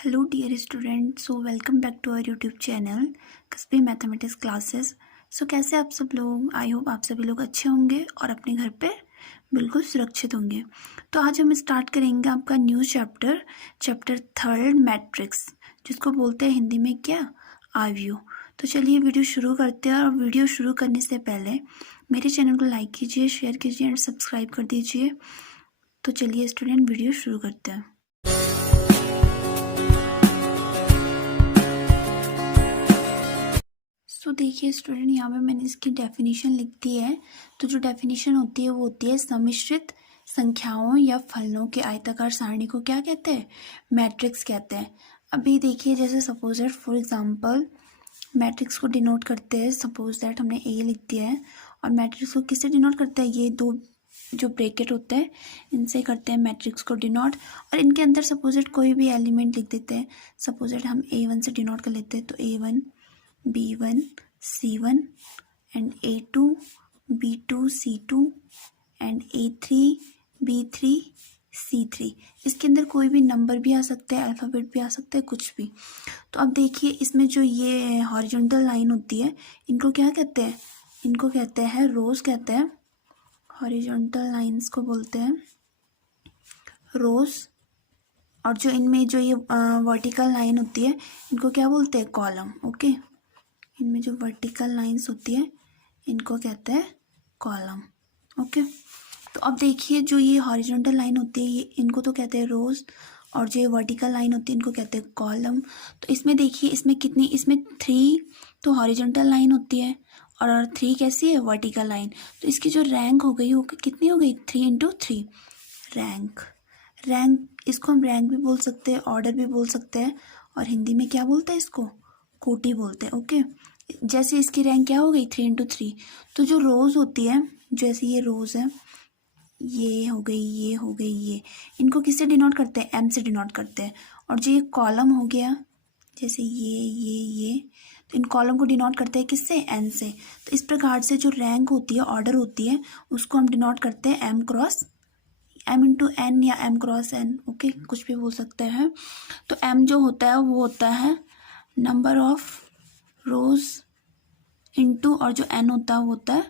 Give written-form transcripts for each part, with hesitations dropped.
Hello dear student, so welcome back to our YouTube channel Kasbi mathematics classes. So कैसे आप सब लोग? I hope आप सभी लोग अच्छे होंगे और अपने घर पे बिल्कुल सुरक्षित होंगे। तो आज हम स्टार्ट करेंगे आपका न्यू चैप्टर थर्ड मैट्रिक्स, जिसको बोलते हैं हिंदी में क्या, आव्यूह। तो चलिए वीडियो शुरू करते हैं। और वीडियो शुरू करने से पहले मेरे चैनल को लाइक कीजिए, शेयर कीजिए एंड सब्सक्राइब कर दीजिए। तो चलिए स्टूडेंट वीडियो शुरू करते हैं। सो देखिए स्टूडेंट, यहाँ पे मैंने इसकी डेफिनेशन लिख दी है। तो जो डेफिनेशन होती है वो होती है सम्मिश्रित संख्याओं या फलनों के आयताकार सारणी को क्या कहते हैं, मैट्रिक्स कहते हैं। अभी देखिए, जैसे suppose that for example matrix को डिनोट करते हैं। सपोज दैट हमने ए लिख दिया है और मैट्रिक्स को किससे डिनोट करते हैं, ये दो जो ब्रैकेट होते हैं इनसे करते हैं मैट्रिक्स को डिनोट। और इनके अंदर सपोज दैट कोई भी एलिमेंट लिख देते हैं। सपोज दैट हम A1 से डिनोट कर लेते हैं, तो A1 B1 C1 and A2 B2 C2 and A3 B3 C3। इसके अंदर कोई भी नंबर भी आ सकता है, अल्फ़ाबेट भी आ सकता है, कुछ भी। तो अब देखिए, इसमें जो ये हॉरिजॉन्टल लाइन होती है इनको क्या कहते हैं, इनको कहते हैं रोज कहते हैं। हॉरिजॉन्टल लाइंस को बोलते हैं रोज। और जो इनमें जो ये वर्टिकल लाइन होती है इनको क्या बोलते हैं, कॉलम। ओके, इनमें जो वर्टिकल लाइंस होती है इनको कहते हैं कॉलम। ओके, तो अब देखिए, जो ये हॉरिजॉन्टल लाइन होती है ये इनको तो कहते हैं रोज, और जो ये वर्टिकल लाइन होती है इनको कहते हैं कॉलम। तो इसमें देखिए, इसमें कितनी, इसमें 3 तो हॉरिजॉन्टल लाइन होती है और 3 कैसी है, वर्टिकल लाइन। तो इसकी जो रैंक हो गई वो कितनी हो गई, 3 इंटू 3 रैंक। इसको हम रैंक भी बोल सकते हैं, ऑर्डर भी बोल सकते हैं, और हिंदी में क्या बोलते हैं इसको, कोटि बोलते हैं। ओके, जैसे इसकी रैंक क्या हो गई, 3 इंटू 3। तो जो रोज होती है, जैसे ये रोज है, ये हो गई, ये हो गई, ये, इनको किससे डिनोट करते हैं, एम से डिनोट करते हैं। और जो ये कॉलम हो गया, जैसे ये, तो इन कॉलम को डिनोट करते हैं किससे, एन से। तो इस प्रकार से जो रैंक होती है, ऑर्डर होती है, उसको हम डिनोट करते हैं एम इंटू एन या एम क्रॉस एन। ओके, कुछ भी बोल सकते हैं। तो एम जो होता है वो होता है नंबर ऑफ रोज इंटू, और जो एन होता है वो होता है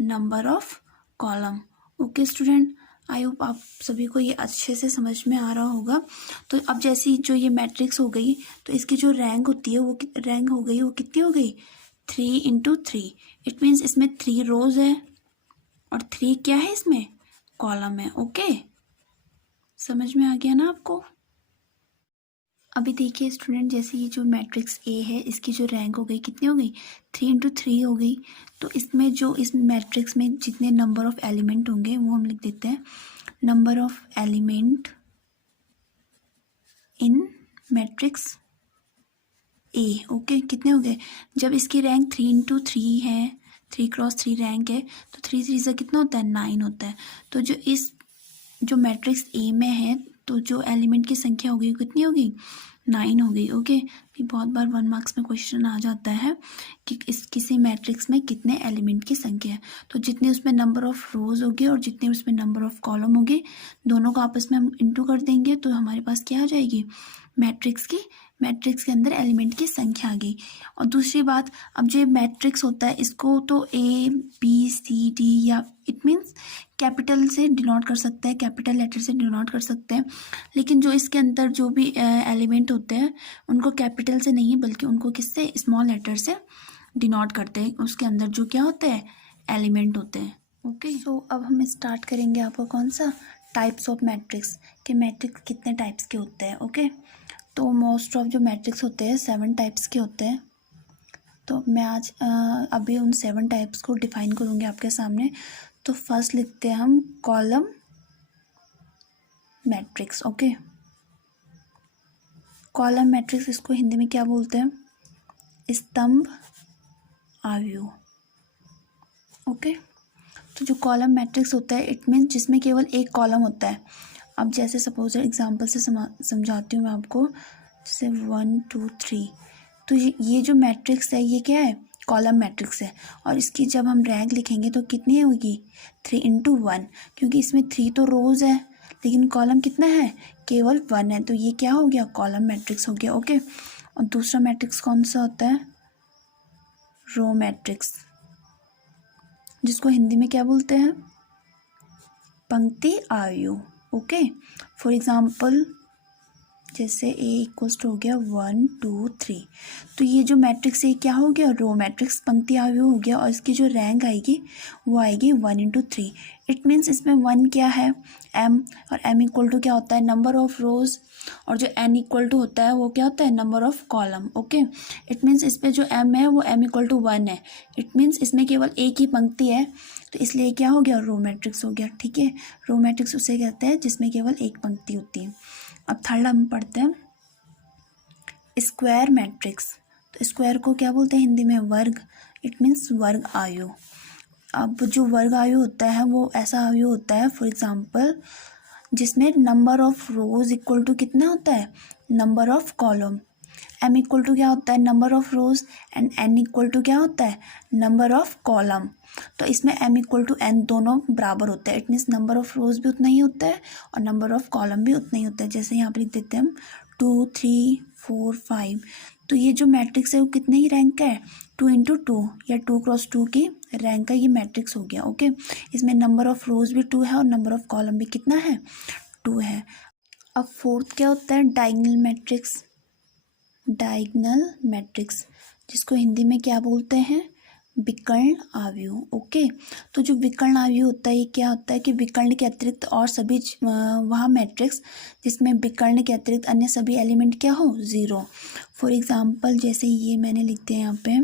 number of column. Okay student, I hope आप सभी को ये अच्छे से समझ में आ रहा होगा। तो अब जैसी जो ये मैट्रिक्स हो गई, तो इसकी जो रैंक होती है वो रैंक हो गई, वो कितनी हो गई, 3 इंटू 3। इट मीन्स इसमें 3 रोज है और 3 क्या है, इसमें कॉलम है। ओके, समझ में आ गया ना आपको? अभी देखिए स्टूडेंट, जैसे ये जो मैट्रिक्स ए है इसकी जो रैंक हो गई कितनी हो गई, 3 इंटू 3 हो गई। तो इसमें जो इस मैट्रिक्स में जितने नंबर ऑफ एलिमेंट होंगे वो हम लिख देते हैं number of element in matrix A. Okay, कितने हो गए, जब इसकी रैंक 3 इंटू 3 है, 3 क्रॉस 3 रैंक है, तो 3 3 से कितना होता है, 9 होता है। तो जो मैट्रिक्स ए में है, तो जो एलिमेंट की संख्या हो गई कितनी हो गई, 9 हो गई। ओके, बहुत बार 1 मार्क्स में क्वेश्चन आ जाता है कि किसी मैट्रिक्स में कितने एलिमेंट की संख्या है। तो जितने उसमें नंबर ऑफ रोज होगी और जितने उसमें नंबर ऑफ कॉलम होगी, दोनों को आपस में हम इंटू कर देंगे, तो हमारे पास क्या आ जाएगी, मैट्रिक्स के अंदर एलिमेंट की संख्या आ गई। और दूसरी बात, अब जो मैट्रिक्स होता है इसको तो A B C D या इट मीन्स कैपिटल से डिनोट कर सकते हैं, कैपिटल लेटर से डिनोट कर सकते हैं। लेकिन जो इसके अंदर जो भी एलिमेंट होते हैं उनको कैपिटल से नहीं बल्कि उनको किससे, स्मॉल लेटर से डिनोट करते हैं। उसके अंदर जो क्या होते हैं, एलिमेंट होते हैं। ओके, सो अब हम स्टार्ट करेंगे आपको कौन सा, टाइप्स ऑफ मैट्रिक्स, कि मैट्रिक्स कितने टाइप्स के होते हैं। ओके, तो मोस्ट ऑफ जो मैट्रिक्स होते हैं 7 टाइप्स के होते हैं। तो मैं आज अभी उन 7 टाइप्स को डिफाइन करूँगी आपके सामने। तो फर्स्ट लिखते हैं हम column matrix. Okay, column matrix, इसको हिंदी में क्या बोलते हैं, स्तंभ आव्यूह। ओके, तो जो कॉलम मैट्रिक्स होता है इट मीन्स जिसमें केवल एक कॉलम होता है। अब जैसे सपोज एग्जांपल से समझाती हूँ मैं आपको, जैसे 1 2 3। तो ये जो मैट्रिक्स है ये क्या है, कॉलम मैट्रिक्स है। और इसकी जब हम रैंक लिखेंगे तो कितनी होगी, 3 इंटू 1, क्योंकि इसमें 3 तो रोज है लेकिन कॉलम कितना है, केवल 1 है, तो ये क्या हो गया, कॉलम मैट्रिक्स हो गया। ओके, और दूसरा मैट्रिक्स कौन सा होता है, रो मैट्रिक्स, जिसको हिंदी में क्या बोलते हैं, पंक्ति आयु। ओके, फॉर एग्जाम्पल जैसे A इक्वल्स टू हो गया 1 2 3, तो ये जो मैट्रिक्स है क्या हो गया, रो मैट्रिक्स, पंक्ति आयु हो गया, और इसकी जो रैंक आएगी वो आएगी 1 इंटू 3। इट मीन्स इसमें 1 क्या है, m, और m इक्वल टू क्या होता है, नंबर ऑफ रोज, और जो n इक्वल टू होता है वो क्या होता है, number of column. Okay, it means इस पर जो m है वो m इक्वल टू 1 है। इट मीन्स इसमें केवल एक ही पंक्ति है, तो इसलिए क्या हो गया, रो मैट्रिक्स हो गया। ठीक है, रो मैट्रिक्स उसे कहते हैं जिसमें केवल एक पंक्ति होती है। अब थर्ड हम पढ़ते हैं स्क्वायर मैट्रिक्स। तो स्क्वायर को क्या बोलते हैं हिंदी में, वर्ग। इट मीन्स वर्ग आयु। अब जो वर्ग आयु होता है वो ऐसा आयु होता है, फॉर एग्जांपल जिसमें number of rows equal to कितना होता है, number of column. m equal to क्या होता है, number of rows, and n equal to क्या होता है, नंबर ऑफ कॉलम। तो इसमें m इक्वल टू n दोनों बराबर होता है। इट मीन्स नंबर ऑफ रोज भी उतना ही होता है और नंबर ऑफ कॉलम भी उतना ही होता है। जैसे यहाँ पर लिख देते हैं हम 2 3 4 5, तो ये जो मैट्रिक्स है वो कितने ही रैंक का है, 2 इंटू 2 या 2 क्रॉस 2 की रैंक का ये मैट्रिक्स हो गया। ओके, इसमें नंबर ऑफ रोज भी 2 है और नंबर ऑफ कॉलम भी कितना है, 2 है। अब फोर्थ क्या होता है, डायगोनल मैट्रिक्स। डायगोनल मैट्रिक्स जिसको हिंदी में क्या बोलते हैं, विकर्ण आव्यूह। ओके, तो जो विकर्ण आव्यूह होता है ये क्या होता है कि विकर्ण के अतिरिक्त और सभी वह मैट्रिक्स जिसमें विकर्ण के अतिरिक्त अन्य सभी एलिमेंट क्या हो, 0। फॉर एग्जांपल जैसे ये मैंने लिख दिया यहाँ पे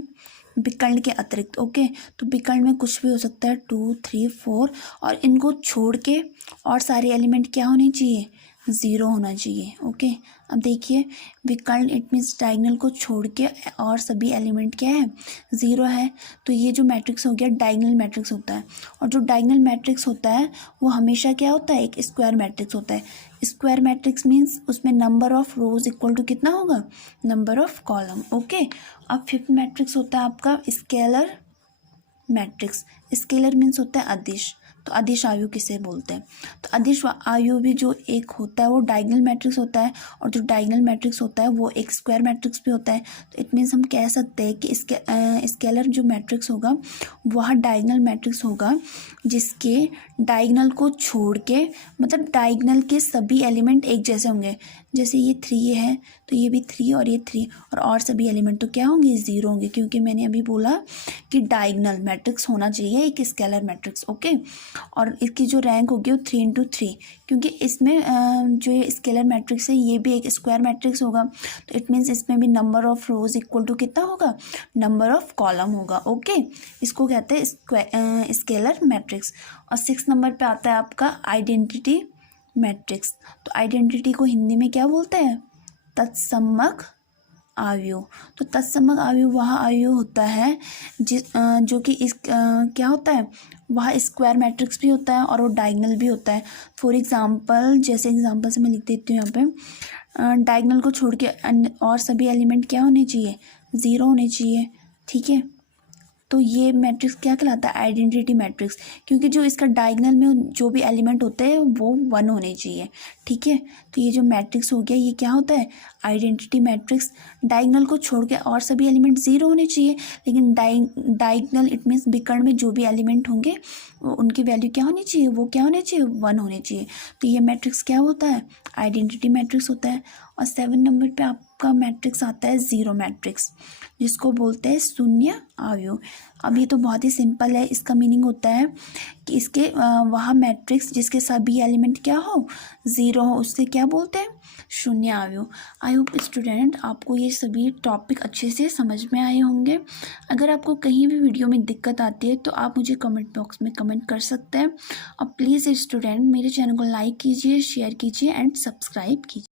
विकर्ण के अतिरिक्त। ओके, तो विकर्ण में कुछ भी हो सकता है, 2 3 4, और इनको छोड़ के और सारे एलिमेंट क्या होने चाहिए, 0 होना चाहिए। ओके, अब देखिए विकर्ण इट मीन्स डायगोनल को छोड़ के और सभी एलिमेंट क्या है, 0 है, तो ये जो मैट्रिक्स हो गया डायगोनल मैट्रिक्स होता है। और जो डायगोनल मैट्रिक्स होता है वो हमेशा क्या होता है, एक स्क्वायर मैट्रिक्स होता है। स्क्वायर मैट्रिक्स मीन्स उसमें number of rows equal to कितना होगा, नंबर ऑफ कॉलम। ओके, अब फिफ्थ मैट्रिक्स होता है आपका स्केलर मैट्रिक्स। स्केलर मीन्स होता है अदिश, तो अदिश आयु किसे बोलते हैं, तो अदिश आयु भी जो एक होता है वो डायगोनल मैट्रिक्स होता है, और जो डायगोनल मैट्रिक्स होता है वो एक स्क्वायर मैट्रिक्स भी होता है। तो इट मीन्स हम कह सकते हैं कि स्केलर जो मैट्रिक्स होगा वह डायगोनल मैट्रिक्स होगा जिसके डायगोनल को छोड़ के, मतलब डायगोनल के सभी एलिमेंट एक जैसे होंगे। जैसे ये 3 है तो ये भी 3 और ये 3, और सभी एलिमेंट तो क्या होंगे, 0 होंगे, क्योंकि मैंने अभी बोला कि डायगोनल मैट्रिक्स होना चाहिए एक स्केलर मैट्रिक्स। ओके, और इसकी जो रैंक होगी वो 3 इंटू 3, क्योंकि इसमें जो ये स्केलर मैट्रिक्स है ये भी एक स्क्वायर मैट्रिक्स होगा, तो इट मीन्स इसमें भी number of rows equal to कितना होगा, नंबर ऑफ कॉलम होगा। ओके, इसको कहते हैं स्केलर मैट्रिक्स। और 6 नंबर पे आता है आपका आइडेंटिटी मैट्रिक्स। तो आइडेंटिटी को हिंदी में क्या बोलते हैं, तत्समक आयु। तो तत्समक आयु वह आयु होता है जो कि इस क्या होता है, वह स्क्वायर मैट्रिक्स भी होता है और वो डायगोनल भी होता है। फॉर एग्जांपल जैसे एग्जांपल से मैं लिख देती हूँ यहाँ पे, डायगोनल को छोड़ के और सभी एलिमेंट क्या होने चाहिए, 0 होने चाहिए। ठीक है, तो ये मैट्रिक्स क्या कहलाता है, आइडेंटिटी मैट्रिक्स, क्योंकि जो इसका डायगोनल में जो भी एलिमेंट होते हैं वो 1 होने चाहिए। ठीक है, तो ये जो मैट्रिक्स हो गया ये क्या होता है, आइडेंटिटी मैट्रिक्स। डायगोनल को छोड़ के और सभी एलिमेंट 0 होने चाहिए, लेकिन डायगोनल इट मीन्स विकर्ण में जो भी एलिमेंट होंगे उनकी वैल्यू क्या होनी चाहिए, वो क्या होने चाहिए, 1 होने चाहिए। तो ये मैट्रिक्स क्या होता है, आइडेंटिटी मैट्रिक्स होता है। और 7 नंबर पे आपका मैट्रिक्स आता है जीरो मैट्रिक्स, जिसको बोलते हैं शून्य आयु। अब ये तो बहुत ही सिंपल है, इसका मीनिंग होता है कि इसके वह मैट्रिक्स जिसके सभी एलिमेंट क्या हो, 0 हो, उससे क्या बोलते हैं, शून्य आयु। आई होप स्टूडेंट आपको ये सभी टॉपिक अच्छे से समझ में आए होंगे। अगर आपको कहीं भी वीडियो में दिक्कत आती है तो आप मुझे कमेंट बॉक्स में कमेंट कर सकते हैं। और प्लीज़ स्टूडेंट मेरे चैनल को लाइक कीजिए, शेयर कीजिए एंड सब्सक्राइब कीजिए।